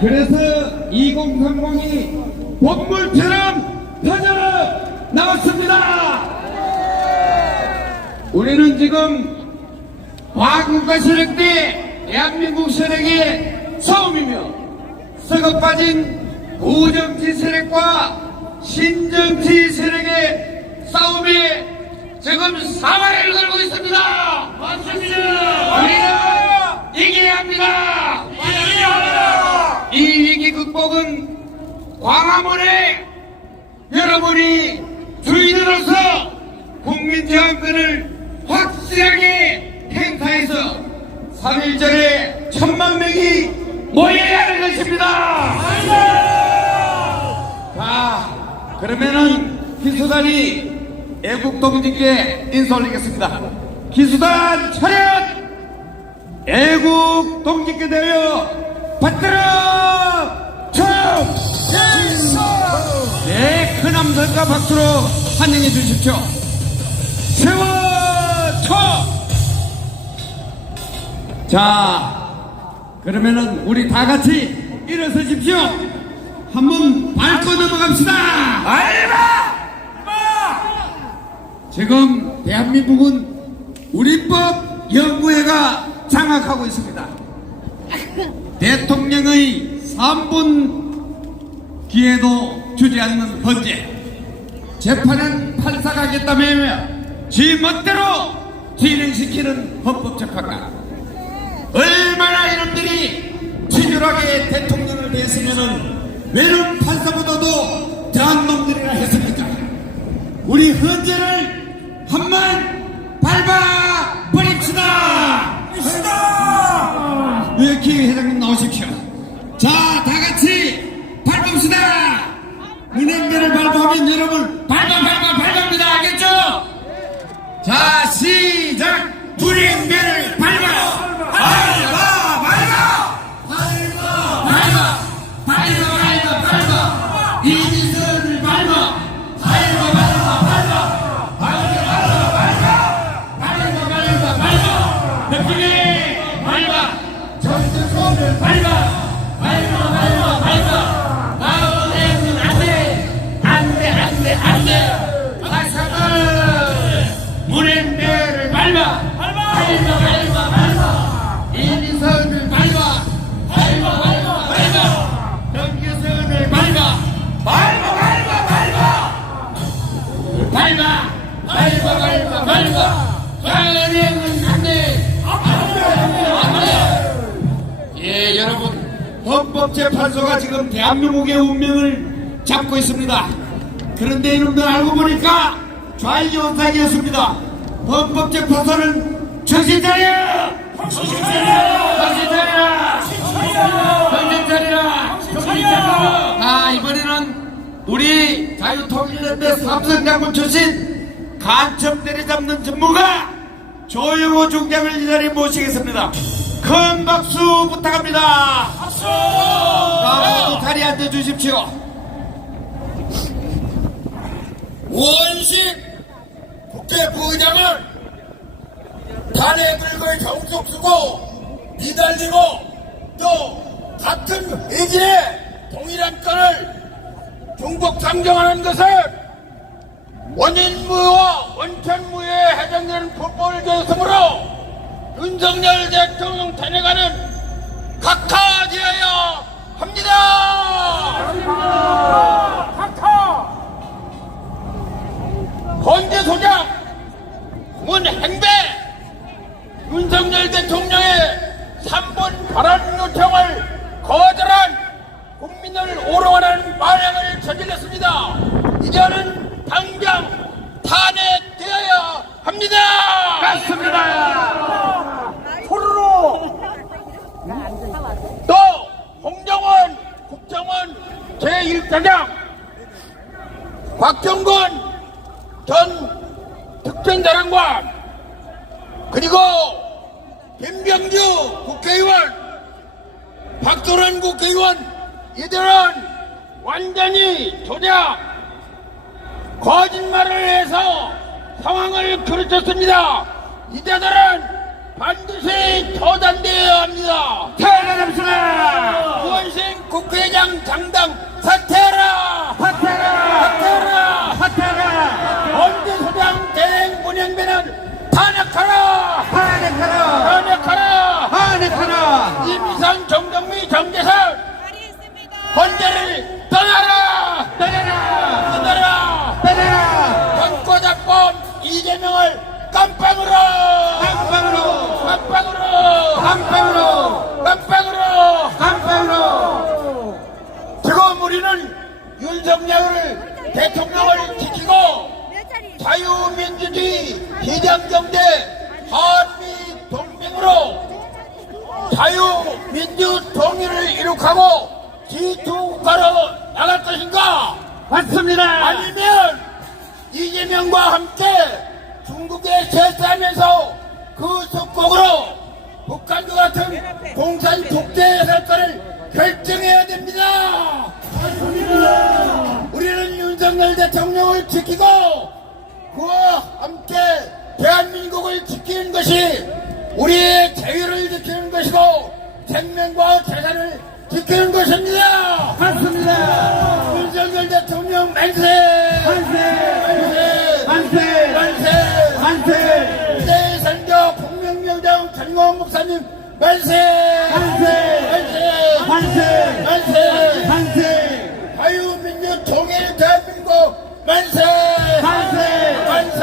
그래서 2030이 bom물처럼 터져 나왔습니다. 우리는 지금 과국가 세력 대 대한민국 세력의 싸움이며 썩어 빠진 부정치 세력과 신정치 세력의 싸움이 지금 사활을 걸고 있습니다. 우리는 이겨야 합니다. 이 위기 극복은 광화문에 여러분이 주인으로서 국민 저항권을 확실하게 행사해서 3일절에 천만 명이 모여야 하는 것입니다. 자, 그러면은 기수단이 애국 동지께 인사 올리겠습니다. 기수단 차렷! 애국 동지께 대하여 받들어! 총! 네, 큰 함성과 박수로 환영해 주십시오. 세워! 쳐! 자, 그러면은 우리 다 같이 일어서십시오. 한번 밟고 넘어갑시다. 밟아! 지금 대한민국은 우리법 연구회가 장악하고 있습니다. 대통령의 3분 기회도 주지 않는 헌재. 재판은 판사가겠다며 지 멋대로 진행시키는 헌법적 판가. 얼마나 이놈들이 치졸하게 대통령을 대했으면은 외로운 판사보다도 더한 놈들이라 했습니까? 우리 헌재를 한번 밟아 법인 여러분 발발발발 발발합니다. 알겠죠? 자 시작! 불인배를 발발 발발 헌법재판소가 지금 대한민국의 운명을 잡고 있습니다. 그런데 이놈들 알고 보니까 좌이원상이었습니다. 헌법재판소는 정신 차려! 정신 차려! 정신 차려! 정신 차리라! 정신 차려! 아, 이번에는 우리 자유통일연대 삼성장군 출신 간첩 때려잡는 전무가 조영호 중장을 이 자리에 모시겠습니다. 큰 박수 부탁합니다. 박수! 자, 모두 자리에 앉아 주십시오. 원식 국회부의장을 탄핵 불거에 정속 쓰고 비달리고 또 같은 의지에 동일한 건을 중복 상정하는 것을 원인무효와 원천무효에 해당되는 불법을 저으므로 윤석열 대통령 탄핵안은 각하되어야 합니다. 헌재 소장 문 행배 윤석열 대통령의 3번 발언 요청을 거절한 국민을 오롱하는 만행을 저질렀습니다. 이제는 당장 탄핵되어야 합니다. 맞습니다. 또 홍정원 국정원 제1차장 곽정건 전 특전사령관 그리고 김병주 국회의원 박도란 국회의원 이들은 완전히 조작 거짓말을 해서 상황을 그르쳤습니다. 이들은 반드시 처단되어야 합니다. 태어나랍시다! 우원식 국회의장 장당 사퇴하라! 파테라! 사퇴하라! 파테라! 원대소장 대행 문영배는 탄핵하라! 파네카라! 탄핵하라! 파네카라! 이미상 정동미 정재선. 헌재를 떠나라! 때려라! 떠나라! 때려라! 광고작범 이재명을 깜빵으로! 깜빵으로! 깜빵으로! 깜빵으로! 깜빵으로! 깜빵으로! 지금 우리는 윤석열을 대통령을 지키고? 자유민주주의 비장경제 한미 동맹으로 자유민주 통일을 이룩하고 G2 국가로 나갈 것인가? 맞습니다! 아니면 이재명과 함께 중국에 제스하면서 그 속국으로 북한과 같은 공산 독재 사건을 결정해야 됩니다. 우리는 윤석열 대통령을 지키고 그와 함께 대한민국을 지키는 것이 우리의 자유를 지키는 것이고 생명과 재산을 지키는 것입니다. 맞습니다! 윤석열 대통령 만세! 만세! 만세! 만세! 만세! 만세! 전광 목사님 만세! 만세! 만세! 만세! 만세! 만세! 자유민주 통일 대한민국 만세! 만세! 만세!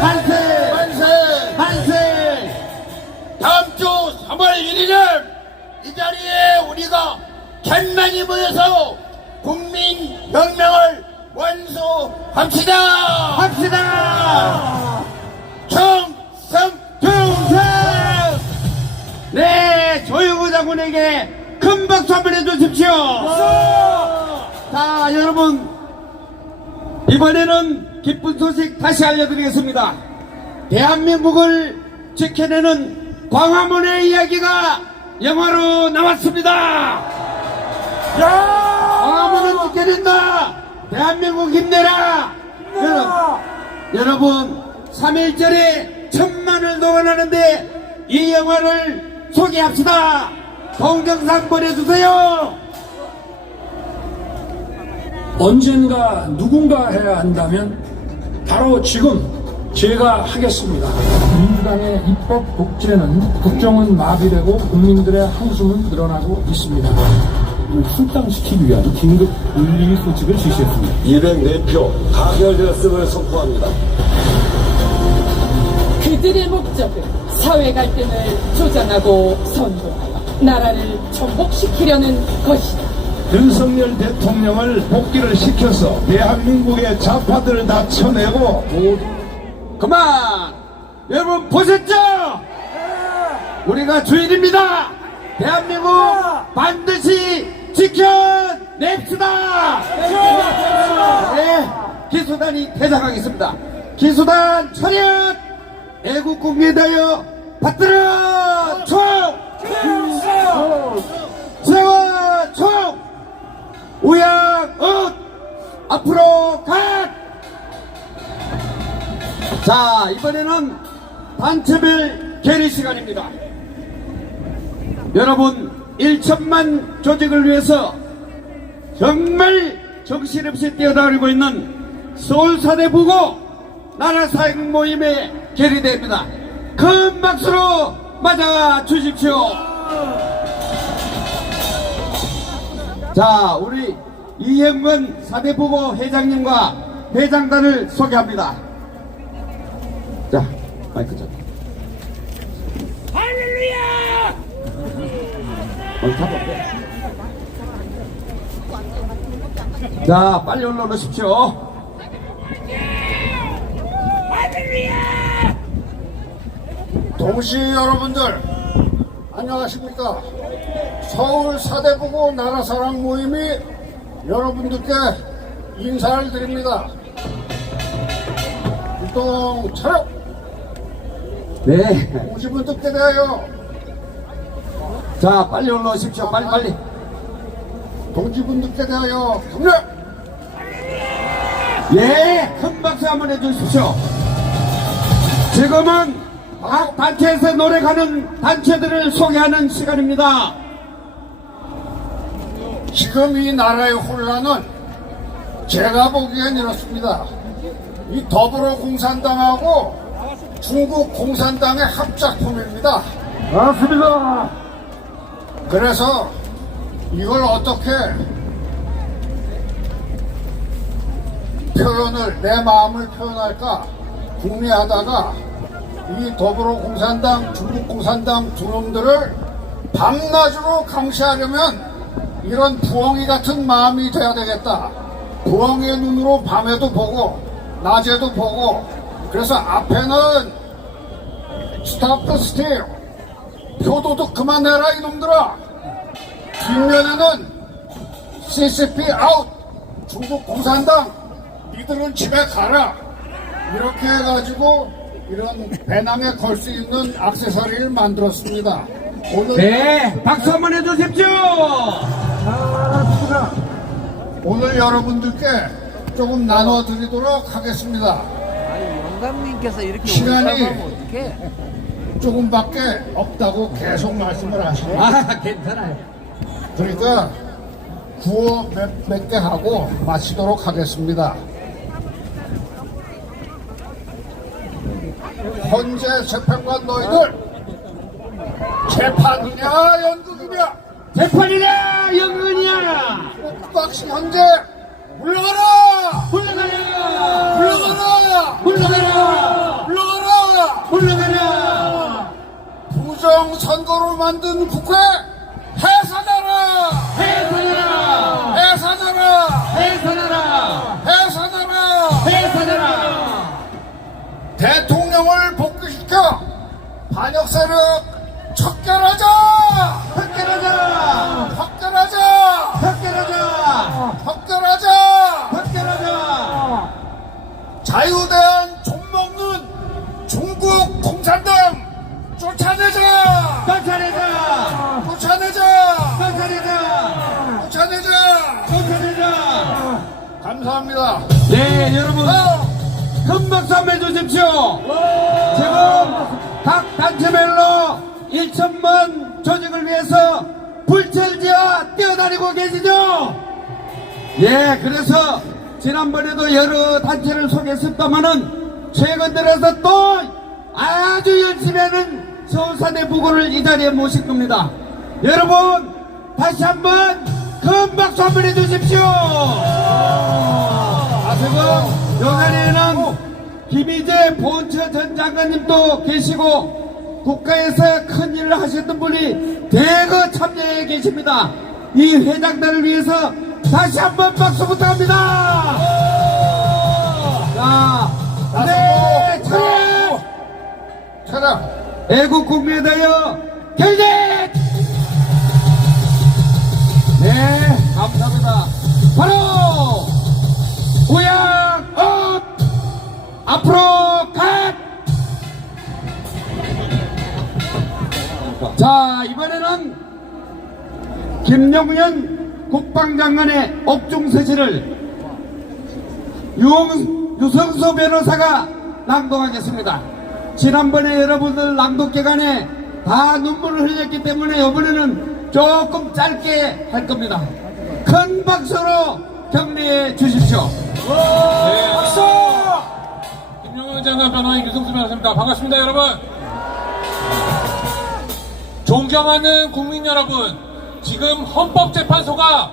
만세! 만세! 만세! 다음 주 3월 1일은 이 자리에 우리가 천만이 모여서 국민 혁명을 완수합시다! 합시다! 충 네, 조영우 장군에게 큰 박수 한번 해주십시오. 자, 여러분. 이번에는 기쁜 소식 다시 알려드리겠습니다. 대한민국을 지켜내는 광화문의 이야기가 영화로 나왔습니다. 광화문은 지켜낸다! 대한민국 힘내라! 여러분, 여러분 3일절에 천만을 동원하는데 이 영화를 소개합시다 동영상 보내주세요 언젠가 누군가 해야 한다면 바로 지금 제가 하겠습니다. 민주당의 입법 독재는 국정은 마비되고 국민들의 한숨은 늘어나고 있습니다. 출당시키기 위한 긴급 분리 소식을 지시했습니다. 204표 가결되었음을 선포합니다. 그들의 목적은 사회 갈등을 조장하고 선동하여 나라를 정복시키려는 것이다. 윤석열 대통령을 복귀를 시켜서 대한민국의 좌파들을 다 쳐내고 그만! 여러분 보셨죠? 우리가 주인입니다. 대한민국 반드시 지켜냅시다! 네 기수단이 퇴장하겠습니다. 기수단 차렷 애국 국민에 대하여 받들어 총 세워 총 우양 은 앞으로 갓! 자, 이번에는 단체별 계리 시간입니다. 여러분, 1천만 조직을 위해서 정말 정신없이 뛰어다니고 있는 서울사대 부고 나라 사행 모임의 계리대입니다. 큰 박수로 맞아 주십시오. 자, 우리 이영근 사대부고 회장님과 회장단을 소개합니다. 자, 마이크 잡. 할렐루야! 어, 잡아. 자, 빨리 올라오십시오. 동시 여러분들 안녕하십니까 서울 사대부고 나라사랑 모임이 여러분들께 인사를 드립니다 일동 차렷 네. 오신 분들께 대하여 자, 빨리 올라오십시오. 빨리, 빨리. 동지분들께 대하여 경례 예, 큰 박수 한번 해주십시오. 지금은 각 단체에서 노력하는 단체들을 소개하는 시간입니다. 지금 이 나라의 혼란은 제가 보기엔 이렇습니다. 이 더불어 공산당하고 중국 공산당의 합작품입니다. 맞습니다. 그래서 이걸 어떻게 표현을 내 마음을 표현할까 궁리하다가 이 더불어공산당 중국공산당 두 놈들을 밤낮으로 감시하려면 이런 부엉이 같은 마음이 돼야 되겠다. 부엉이의 눈으로 밤에도 보고 낮에도 보고 그래서 앞에는 스탑 스틸 표도도 그만해라 이놈들아. 뒷면에는 CCP 아웃 중국 공산당 니들은 집에 가라. 이렇게 해가지고 이런 배낭에 걸 수 있는 액세서리를 만들었습니다 오늘 네, 박수 한번 해주십시오. 오늘 여러분들께 조금 나눠드리도록 하겠습니다 영감님께서 이렇게 시간이-? 조금밖에 없다고 계속 말씀을 하시네요 아, 괜찮아요. 그러니까 구호 몇 개 하고 마치도록 하겠습니다. 헌재 재판관 너희들 재판이냐 연극이냐 재판이냐, 영근이냐. 국박시 현재 물러가라 물러가라! 물러가라 물러가라! 물러가라 물러가라! 부정선거로 만든 국회 해산하 세력 척결하자! 헛결하자! 척결하자! 헛결하자! 척결하자! 헛결하자! 자유대한 좀 먹는 중국 공산당 쫓아내자! 쫓아내자! 쫓아내자! 쫓아내자! 쫓아내자! 쫓아내자! 감사합니다. 네, 여러분. 어, 큰 박수 한번 해주십시오. 각 단체별로 1천만 조직을 위해서 불철지어 뛰어다니고 계시죠? 예, 그래서 지난번에도 여러 단체를 소개했었다마는 최근 들어서 또 아주 열심히 하는 서울사대 부고를 이 자리에 모실 겁니다. 여러분, 다시 한번 큰 박수 한번 해주십시오. 아, 지금 요 자리에는 김희재 본처 전 장관님도 계시고 국가에서 큰 일을 하셨던 분이 대거 참여해 계십니다. 이 회장단을 위해서 다시 한번 박수 부탁합니다. 자, 네, 차례! 차장. 애국 국민에 대하여 결제! 자, 이번에는 김용현 국방장관의 옥중서실을 유, 유성수 변호사가 낭독하겠습니다. 지난번에 여러분들 낭독 기간에 다 눈물을 흘렸기 때문에 이번에는 조금 짧게 할 겁니다. 큰 박수로 격려해 주십시오. 박수! 김용현 장관 변호인 유성수 변호사입니다. 반갑습니다, 여러분. 존경하는 국민 여러분, 지금 헌법재판소가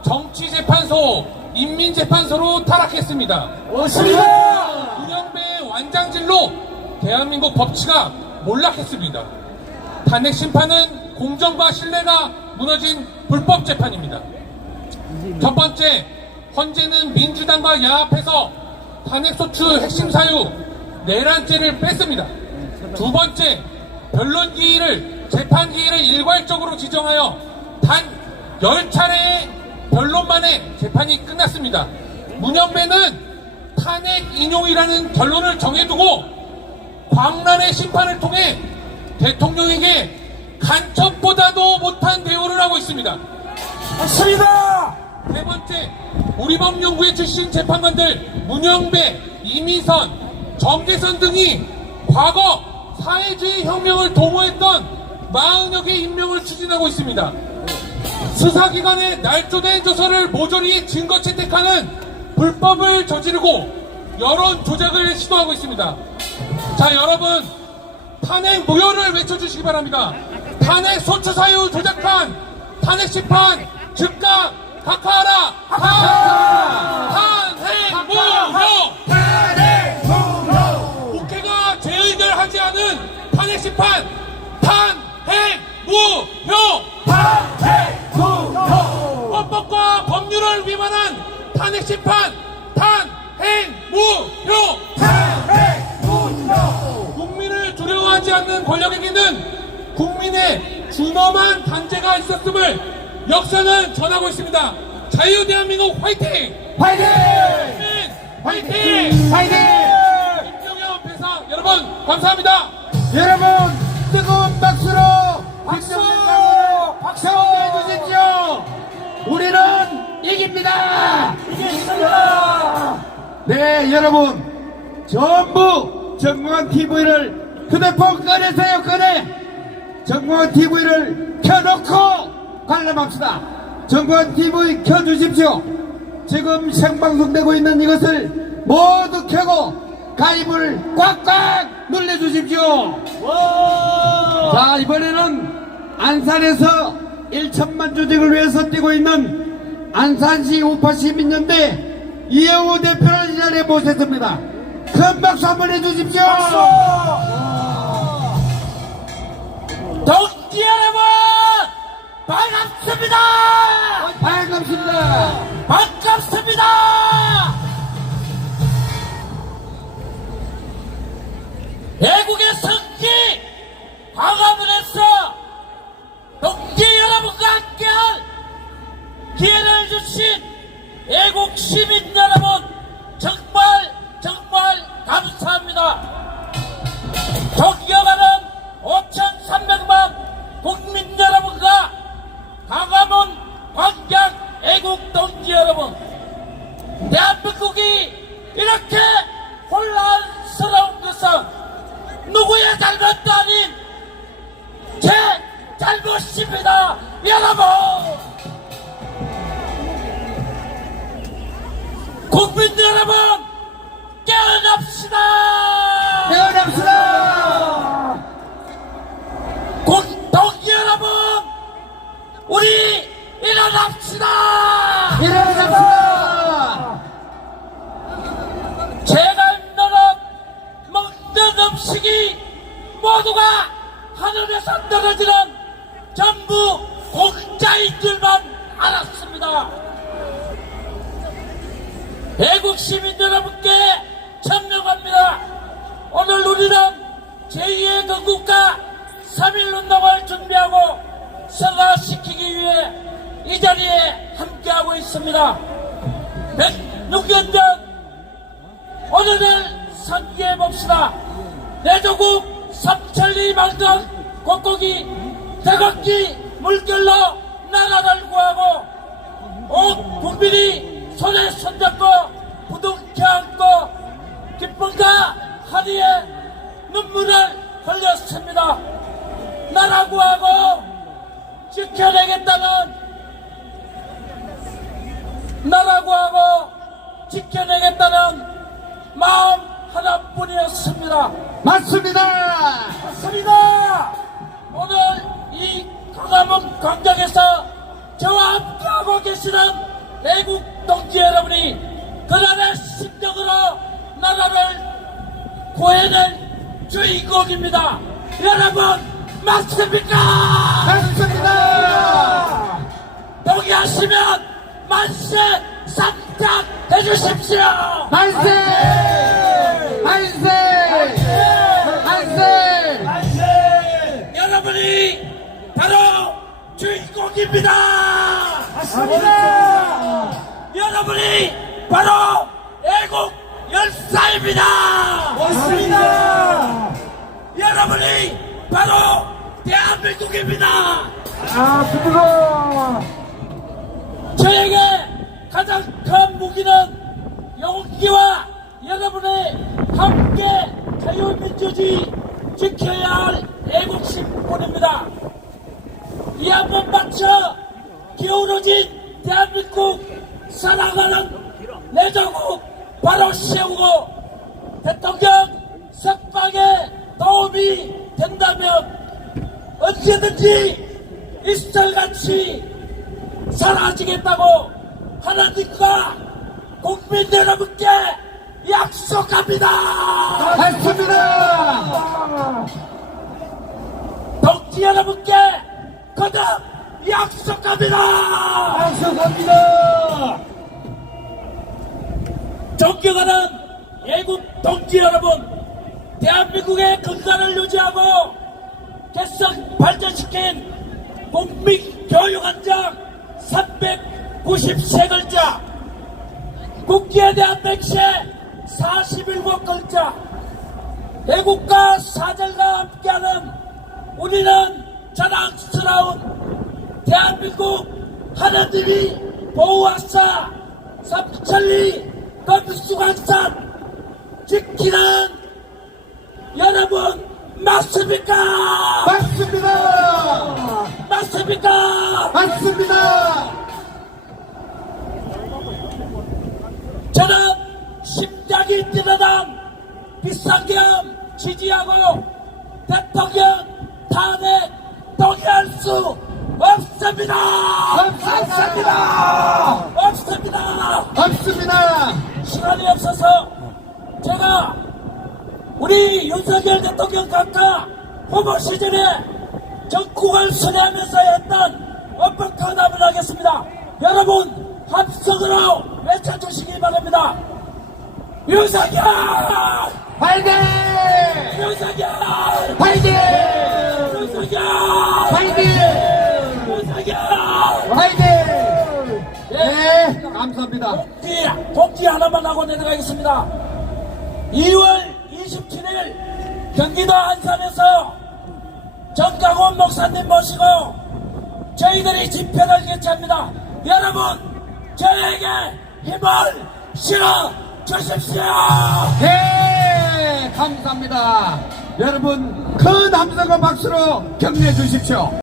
정치재판소, 인민재판소로 타락했습니다. 오십니다! 문영배 완장질로 대한민국 법치가 몰락했습니다. 탄핵 심판은 공정과 신뢰가 무너진 불법 재판입니다. 첫 번째, 헌재는 민주당과 야합해서 탄핵소추 핵심 사유 내란죄를 뺐습니다. 두 번째, 변론 기일을 재판 기일을 일괄적으로 지정하여 단 10차례의 변론만에 재판이 끝났습니다. 문현배는 탄핵 인용이라는 결론을 정해두고 광란의 심판을 통해 대통령에게 간첩보다도 못한 대우를 하고 있습니다. 맞습니다! 세 번째, 우리 법연구회 출신 재판관들 문영배, 이미선, 정재선 등이 과거 사회주의 혁명을 도모했던 40여 개 임명을 추진하고 있습니다. 수사기관의 날조된 조서를 모조리 증거 채택하는 불법을 저지르고 여론 조작을 시도하고 있습니다. 자, 여러분, 탄핵 무효를 외쳐주시기 바랍니다. 탄핵 소추 사유 조작한 탄핵 심판 즉각 각하하라! 탄핵 무효! 탄핵 심판 탄핵 무효! 국민을 두려워하지 않는 권력에게는 국민의 준엄한 단죄가 있었음을 역사는 전하고 있습니다. 자유 대한민국 화이팅! 화이팅! 화이팅! 화이팅! 김종현 배상 여러분 감사합니다. 여러분 뜨거운 박수로 박수 박수 해주십시오. 우리는 이깁니다. 이깁니다. 네 여러분 전부 정광 TV를 휴대폰 꺼내세요 꺼내. 정광 TV를 켜놓고 관람합시다. 정광 TV 켜주십시오. 지금 생방송되고 있는 이것을 모두 켜고 가입을 꽉꽉 눌러주십시오. 자 이번에는 안산에서 1천만 조직을 위해서 뛰고 있는 안산시 우파 시민연대 이영호 대표를 이 자리에 모셨습니다. 큰 박수 한번 해주십시오. 동지 여러분 반갑습니다. 주신 애국 시민 여러분 정말 정말 감사합니다. 존경하는 5,300만 국민 여러분과 강화문 광장 애국 동지 여러분. 대한민국이 이렇게 혼란스러운 것은 누구의 잘못도 아닌 제 잘못입니다 여러분 국민 여러분 깨어납시다 태어납시다. 국- 동지 여러분 우리 일어납시다 일어납시다. 제가 너는 먹는 음식이 모두가 하늘에서 떨어지는 전부 공짜인 줄만 알았습니다 애국 시민 여러분께 천명합니다 오늘 우리는 제2의 건국가 3.1운동을 준비하고 성화시키기 위해 이 자리에 함께하고 있습니다 106년 전 오늘을 상기해 봅시다. 내 조국 삼천리 망정 곡곡이 태극기 물결로 나라를 구하고 온 국민이 손에 손잡고 부둥켜 안고 기쁨과 한이에 눈물을 흘렸습니다. 나라 구하고 지켜내겠다는 나라 구하고 지켜내겠다는 마음 하나뿐이었습니다. 맞습니다. 맞습니다. 오늘 이 강화문 광장에서 저와 함께하고 계시는 애국 동지 여러분이 그날의 심정으로 나라를 구해낼 주인공입니다. 여러분 맞습니까? 맞습니다. 동의하시면 만세 상장 해주십시오. 만세! 만세! 만세! 여러분이 바로 주인공입니다. 맞습니다. 여러분이 바로 애국 열사입니다. 맞습니다. 여러분이 바로 대한민국입니다. 저에게 가장 큰 무기는 용기와 여러분의 함께 자유민주주의 지켜야 할 애국심뿐입니다. 이 한 번 바쳐 기울어진 대한민국 사랑하는 내 조국 바로 세우고 대통령 석방에 도움이 된다면 언제든지 일설같이 사라지겠다고 하나님과 국민 여러분께 약속합니다. 맞습니다. 동지 여러분께 거듭 약속합니다. 약속합니다. 존경하는 애국 동지 여러분, 대한민국의 건강을 유지하고 개성 발전시킨 국민교육원장 393글자, 국기에 대한 맹세 47글자, 애국가 사절과 함께하는 우리는 자랑스러운 대한민국 하나님이 보호하사 삼천리 검수관산 지키는 여러분 맞습니까? 맞습니다. 맞습니까? 맞습니다. 저는 심장이 뛰어난 비상경 지지하고 대통령 탄핵 동의할 수 없습니다. 없습니다. 없습니다. 없습니다. 시간이 없어서 제가 우리 윤석열 대통령 각하 후보 시절에 정국을 수리하면서 했던 엄격한 답을 하겠습니다. 여러분 합성으로 외쳐주시기 바랍니다. 윤석열! 파이팅! 윤석열! 파이팅! 윤석열! 파이팅! 윤석열! 파이팅! 예, 네, 감사합니다. 복지, 복지 하나만 하고 내려가겠습니다. 2월 27일 경기도 안산에서 정강원 목사님 모시고 저희들이 집회를 개최합니다. 여러분, 저에게 힘을 실어 주십시오. 네, 감사합니다. 여러분, 큰 함성과 박수로 격려해 주십시오.